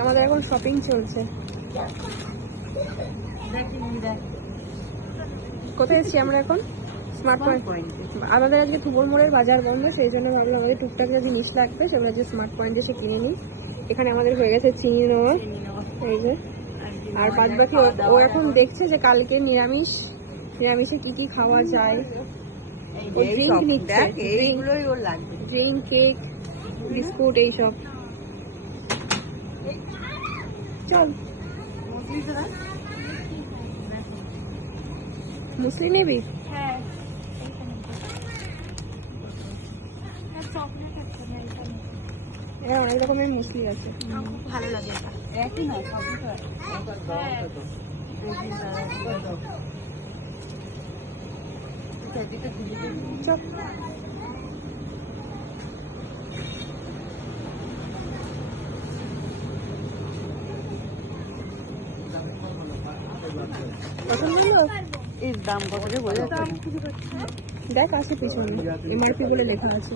আমাদের এখন শপিং চলছে। কোথায় এসেছি আমরা এখন? Smart point. আমাদের আজকে থুবর মোড়ের বাজার বন্ধ, সেই জন্য ভাবলাম আমাদের টুকটাক যা জিনিস লাগবে সেগুলো আজকে স্মার্ট পয়েন্ট এসে কিনে নিই। এখানে আমাদের হয়ে গেছে চিনি নেওয়া, এই যে। আর বাদ বাকি ও এখন দেখছে যে কালকে নিরামিষে কি কি খাওয়া যায়। ও ড্রিঙ্ক নিচ্ছে, ড্রিঙ্ক, কেক, বিস্কুট এইসব। চল মুসলি নেবি? হ্যাঁ, অনেক রকমের মুসলি আছে। ভালো লাগে একই না সবই তো। চল পছন্দ হলো? এর দাম কত রে বলে? দেখ আছে পিছনে এমআরপি বলে লেখা আছে।